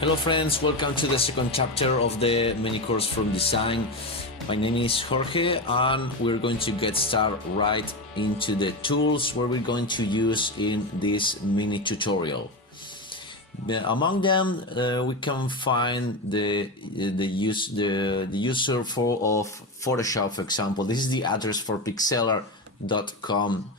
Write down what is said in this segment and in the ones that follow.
Hello friends, welcome to the second chapter of the mini course from design. My name is Jorge and we're going to get started right into the tools where we're going to use in this mini tutorial. Among them, we can find the user for of Photoshop, for example. This is the address for pixelbay.com.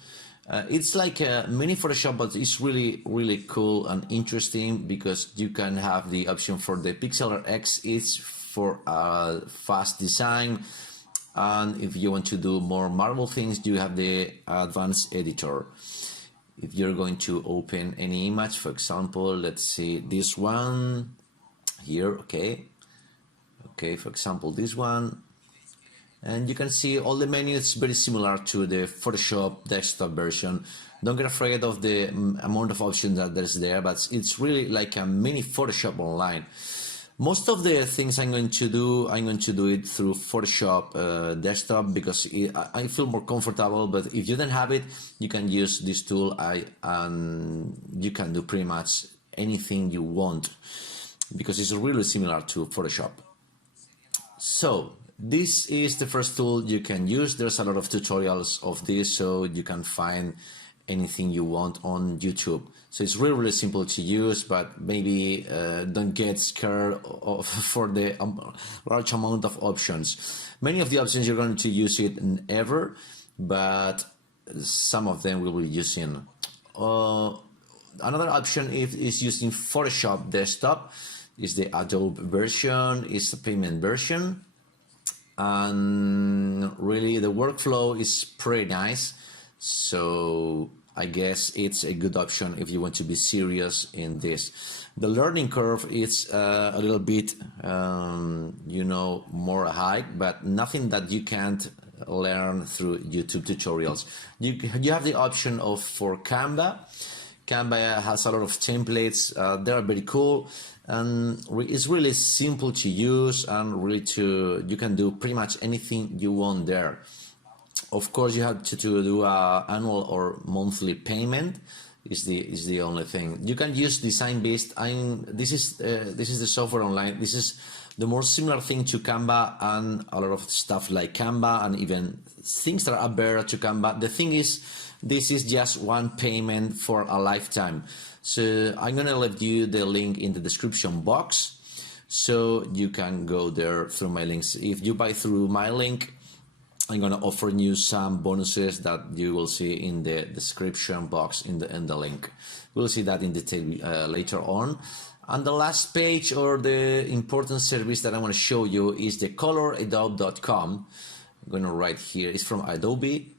It's like a mini Photoshop, but it's really cool and interesting because you can have the option for the Pixel X. It's for fast design, and if you want to do more marvel things, you have the advanced editor. If you're going to open any image, for example, let's see this one here, okay, for example this one, and you can see all the menus very similar to the Photoshop desktop version. Don't get afraid of the amount of options that there's there, but it's really like a mini Photoshop online. Most of the things I'm going to do it through Photoshop desktop because I feel more comfortable. But if you don't have it, you can use this tool and you can do pretty much anything you want because it's really similar to Photoshop. So this is the first tool you can use. There's a lot of tutorials of this, so you can find anything you want on YouTube. So it's really simple to use, but maybe don't get scared for the large amount of options. Many of the options you're going to use it ever, but some of them we will be using. Another option is using Photoshop desktop. Is the Adobe version, is the payment version. And really the workflow is pretty nice, so I guess it's a good option if you want to be serious in this. The learning curve is a little bit more high, but nothing that you can't learn through YouTube tutorials. You have the option of for Canva. Canva has a lot of templates. They are very cool. And it's really simple to use, and you can do pretty much anything you want there. Of course, you have to do a annual or monthly payment. Is the only thing. You can use DesignBeast. This is the software online. This is the more similar thing to Canva and a lot of stuff like Canva and even things that are better to Canva. The thing is, this is just one payment for a lifetime. So I'm gonna leave you the link in the description box, so you can go there through my links. If you buy through my link, I'm gonna offer you some bonuses that you will see in the description box in the link. We'll see that in detail later on. And the last page or the important service that I want to show you is the coloradobe.com. I'm gonna write here. It's from Adobe.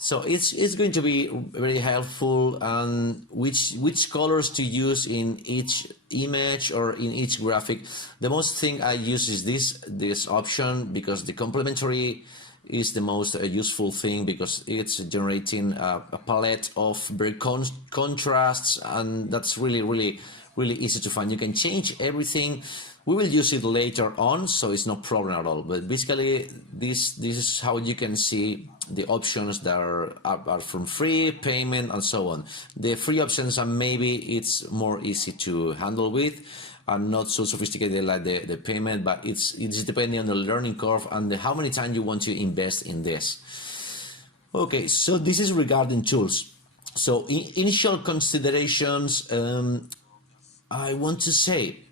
So it's going to be very helpful on which colors to use in each image or in each graphic. The most thing I use is this option because the complementary is the most useful thing because it's generating a palette of very contrasts, and that's really easy to find. You can change everything. We will use it later on, so it's no problem at all. But basically, this is how you can see the options that are from free, payment, and so on. The free options are maybe it's more easy to handle with, and not so sophisticated like the payment. But it's depending on the learning curve and how many time you want to invest in this. Okay, so this is regarding tools. So initial considerations. I want to say.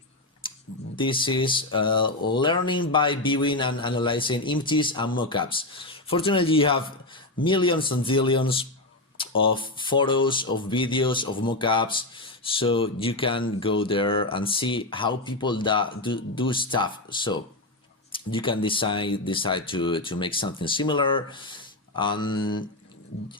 This is learning by viewing and analyzing images and mockups. Fortunately, you have millions and zillions of photos, of videos, of mockups, so you can go there and see how people do stuff. So you can decide to make something similar.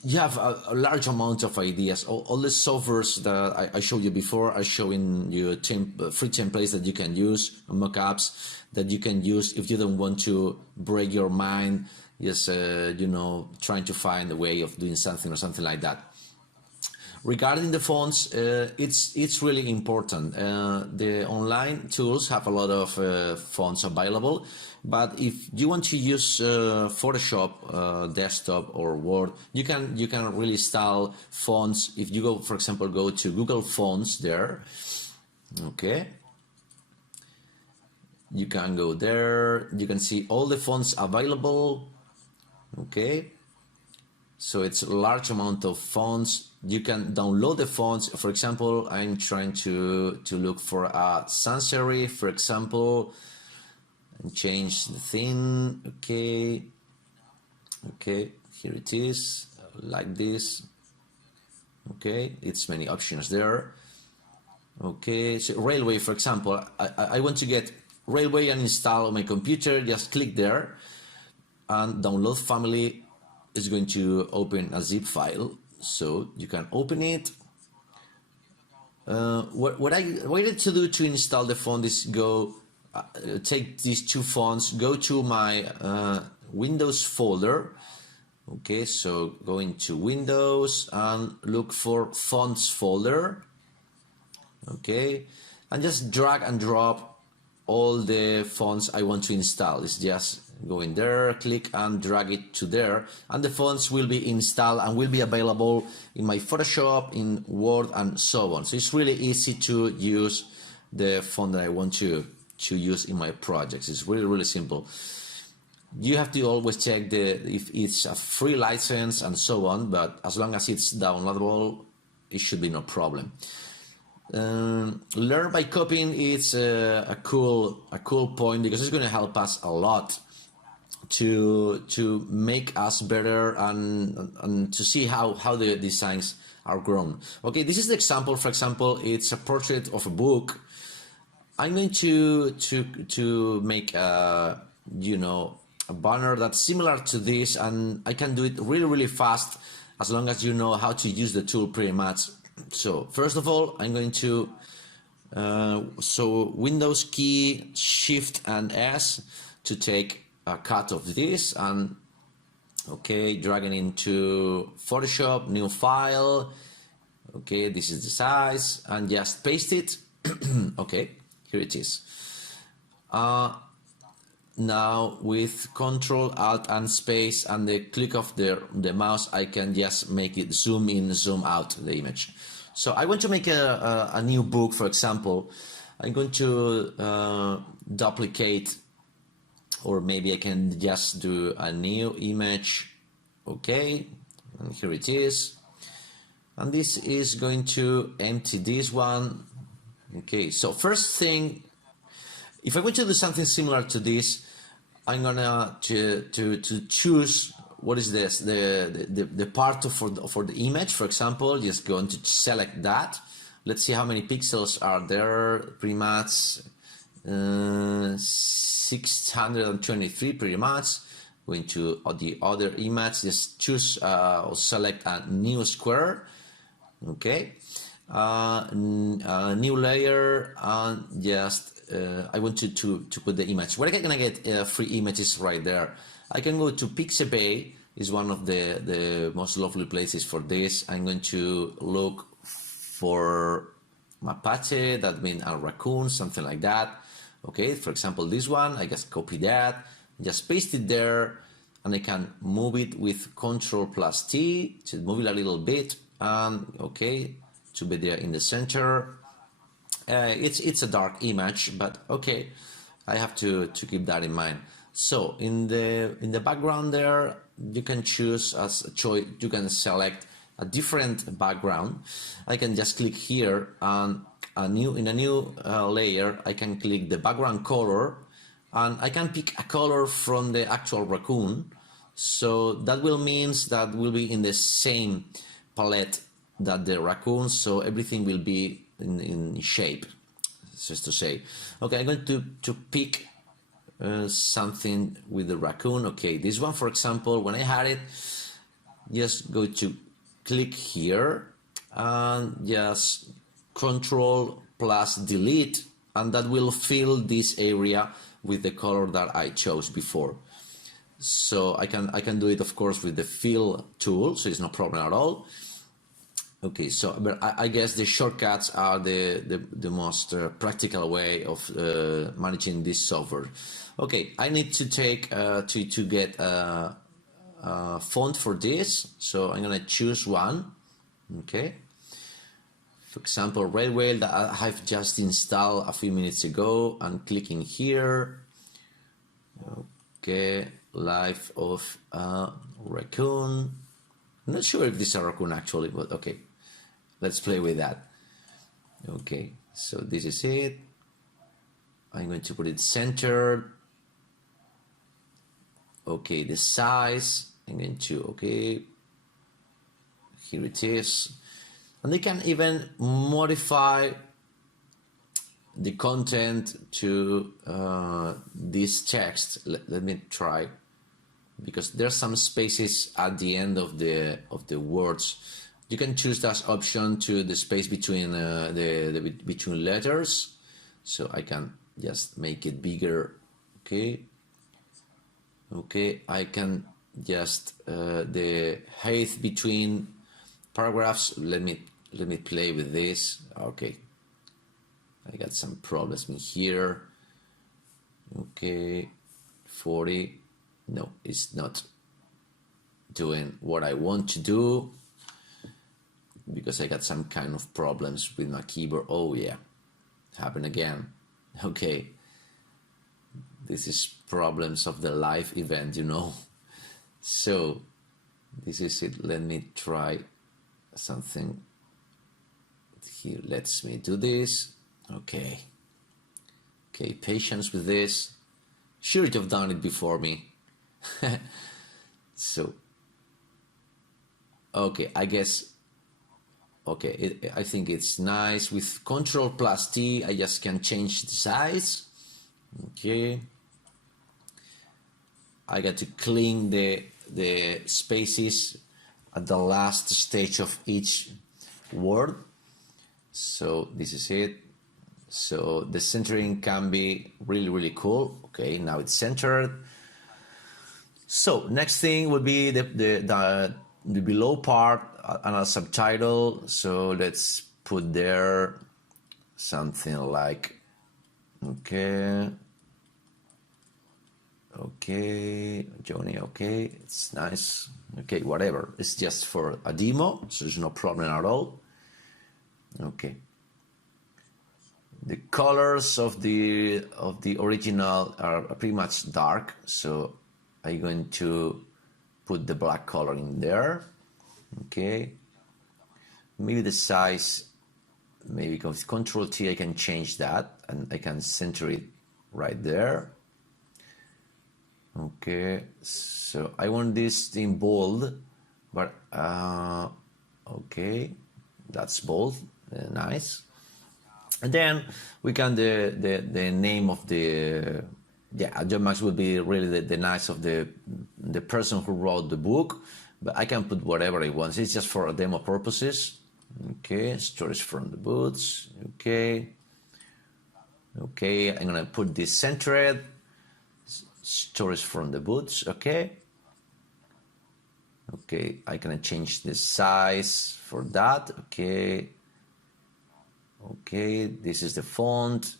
You have a large amount of ideas. All the softwares that I showed you before are showing you free templates that you can use, mockups that you can use if you don't want to break your mind, just trying to find a way of doing something or something like that. Regarding the fonts, it's really important. The online tools have a lot of fonts available, but if you want to use Photoshop desktop or Word, you can really install fonts. If you go, for example, go to Google Fonts there, okay, You can go there, you can see all the fonts available. Okay, so it's a large amount of fonts. You can download the fonts. For example, I'm trying to look for a sans serif, for example, and change the thing. Okay, here it is, like this. Okay, it's many options there. Okay, so railway, for example, I want to get railway and install on my computer. Just click there, and download family is going to open a zip file, so you can open it. What I need to do to install the font is go take these two fonts, go to my Windows folder. Okay, so go into Windows and look for fonts folder. Okay, and just drag and drop all the fonts I want to install. It's just go in there, click and drag it to there, and the fonts will be installed and will be available in my Photoshop, in Word, and so on. So it's really easy to use the font that I want to use in my projects. It's really simple. You have to always check if it's a free license and so on, but as long as it's downloadable, it should be no problem. Learn by copying is a cool point, because it's going to help us a lot to make us better and to see how the designs are grown. Okay, this is the example. For example, it's a portrait of a book. I'm going to make a banner that's similar to this, and I can do it really fast as long as you know how to use the tool pretty much. So first of all, I'm going to so Windows key, Shift and S to take a cut of this, and okay, dragging into Photoshop, new file. Okay, this is the size, and just paste it. Okay, here it is. Now with Control, Alt and Space and the click of the mouse, I can just make it zoom in, zoom out the image. So I want to make a new book, for example. I'm going to duplicate, or maybe I can just do a new image. Okay, and here it is. And this is going to empty this one. Okay, so first thing, if I want to do something similar to this, I'm gonna to choose what is this, the part for the image. For example, just going to select that. Let's see how many pixels are there. Pretty much 623. Pretty much. Going to the other image. Just choose or select a new square. Okay. New layer, and just I want to put the image. Where can I get free images? Right there. I can go to Pixelbay. Is one of the most lovely places for this. I'm going to look for Mapache, that means a raccoon, something like that. Okay, for example, this one, I just copy that, just paste it there, and I can move it with Ctrl+T to move it a little bit, and okay, to be there in the center. It's a dark image, but okay, I have to keep that in mind. So in the background there, you can choose as a choice. You can select a different background. I can just click here, and in a new layer, I can click the background color, and I can pick a color from the actual raccoon. So that will means that will be in the same palette that the raccoon. So everything will be in shape, just to say. Okay, I'm going to pick something with the raccoon. Okay, this one, for example, when I had it, just go to click here and just Ctrl+Delete, and that will fill this area with the color that I chose before. So I can do it, of course, with the fill tool, so it's no problem at all. Okay, so but I guess the shortcuts are the most practical way of managing this software. Okay, I need to take to get a font for this, so I'm gonna choose one. Okay, For example, Railway that I have just installed a few minutes ago. I'm clicking here. Okay, life of a raccoon. I'm not sure if this is a raccoon actually, but okay, let's play with that. Okay, so this is it. I'm going to put it centered. Okay, the size, I'm going to, okay, here it is. And they can even modify the content to this text. Let me try, because there's some spaces at the end of the words. You can choose that option to the space between between letters. So I can just make it bigger. Okay. Okay, I can just the height between paragraphs. Let me play with this. Okay, I got some problems in here. Okay, 40. No, it's not doing what I want to do because I got some kind of problems with my keyboard. Oh yeah, happened again. Okay. This is problems of the live event, you know. So this is it. Let me try something. Here lets me do this. Okay. Okay, patience with this. Sure, you've done it before me. So, okay, I guess. Okay, I think it's nice. With Control+T, I just can change the size. Okay. I got to clean the spaces at the last stage of each word. So this is it. So the centering can be really, really cool. Okay, now it's centered. So next thing would be the below part and a subtitle. So let's put there something like, okay. Okay, Johnny, okay, it's nice. Okay, whatever. It's just for a demo, so there's no problem at all. Okay. The colors of the original are pretty much dark, so I'm going to put the black color in there. Okay. Maybe the size, maybe with Control-T I can change that and I can center it right there. Okay, so I want this in bold, but okay, that's bold, nice. And then we can the name of the John Max would be really the nice of the person who wrote the book, but I can put whatever I want. It's just for demo purposes. Okay, stories from the boots. Okay, okay, I'm gonna put this centered. Stories from the boots, okay. Okay, I can change the size for that, okay. Okay, this is the font.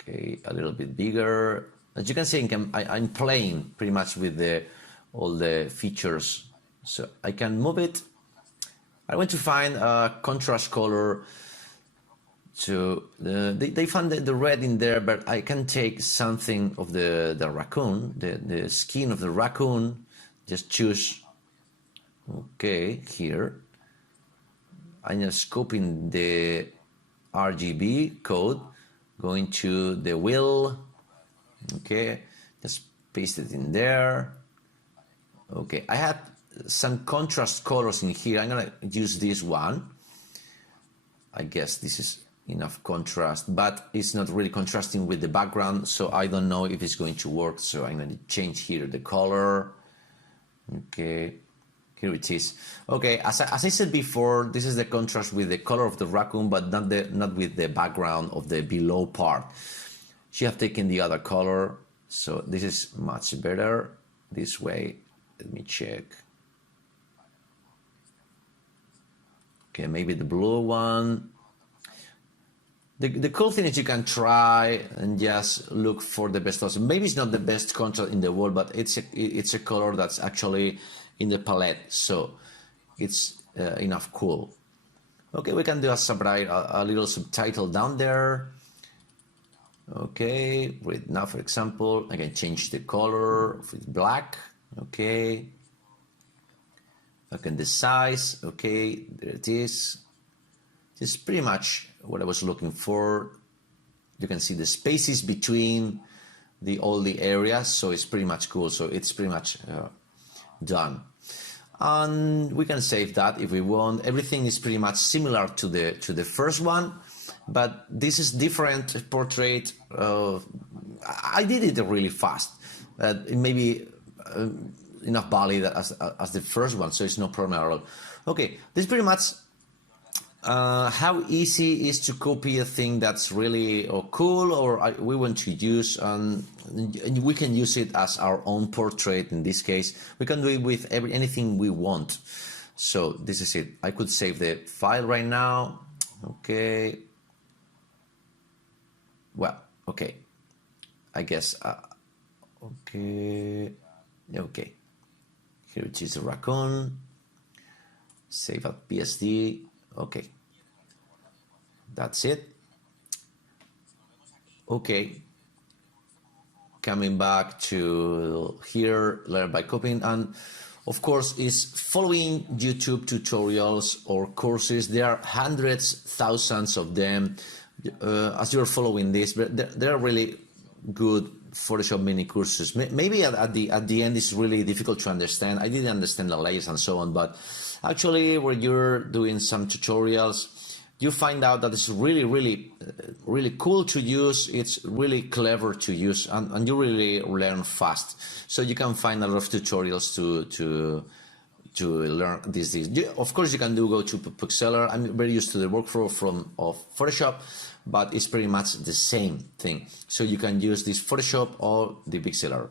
Okay, a little bit bigger. As you can see, I'm playing pretty much with all the features. So I can move it. I want to find a contrast color. So they found the red in there, but I can take something of the raccoon, the skin of the raccoon, just choose, okay, here. I'm just copying the RGB code, going to the wheel, okay, just paste it in there. Okay, I have some contrast colors in here. I'm gonna use this one. I guess this is enough contrast, but it's not really contrasting with the background, so I don't know if it's going to work. So I'm going to change here the color. Okay, here it is. Okay, as I said before, this is the contrast with the color of the raccoon, but not with the background of the below part. She have taken the other color, so this is much better this way. Let me check. Okay, maybe the blue one. The cool thing is you can try and just look for the best option. Maybe it's not the best contrast in the world, but it's a color that's actually in the palette, so it's enough cool. Okay, we can do a little subtitle down there. Okay, right now, for example, I can change the color with black. Okay, I can the size. Okay, there it is. This is pretty much what I was looking for. You can see the spaces between all the areas, so it's pretty much cool. So it's pretty much done, and we can save that if we want. Everything is pretty much similar to the first one, but this is different portrait. I did it really fast. It may be enough valid as the first one, so it's no problem at all. Okay, this is pretty much how easy is to copy a thing that's really cool, or we want to use, and we can use it as our own portrait. In this case, we can do it with anything we want. So this is it. I could save the file right now. Okay. Well, okay. I guess. Okay. Okay. Here it is, a raccoon. Save at PSD. Okay, that's it. Okay, coming back to here, learn by copying, and of course is following YouTube tutorials or courses. There are hundreds, thousands of them. As you're following this, but they're really good Photoshop mini courses. Maybe at the end it's really difficult to understand. I didn't understand the layers and so on, but actually when you're doing some tutorials, you find out that it's really cool to use. It's really clever to use, and you really learn fast. So you can find a lot of tutorials to learn this. Of course, you can go to Pixelbay. I'm very used to the workflow of Photoshop, but it's pretty much the same thing. So you can use this Photoshop or the Pixelbay.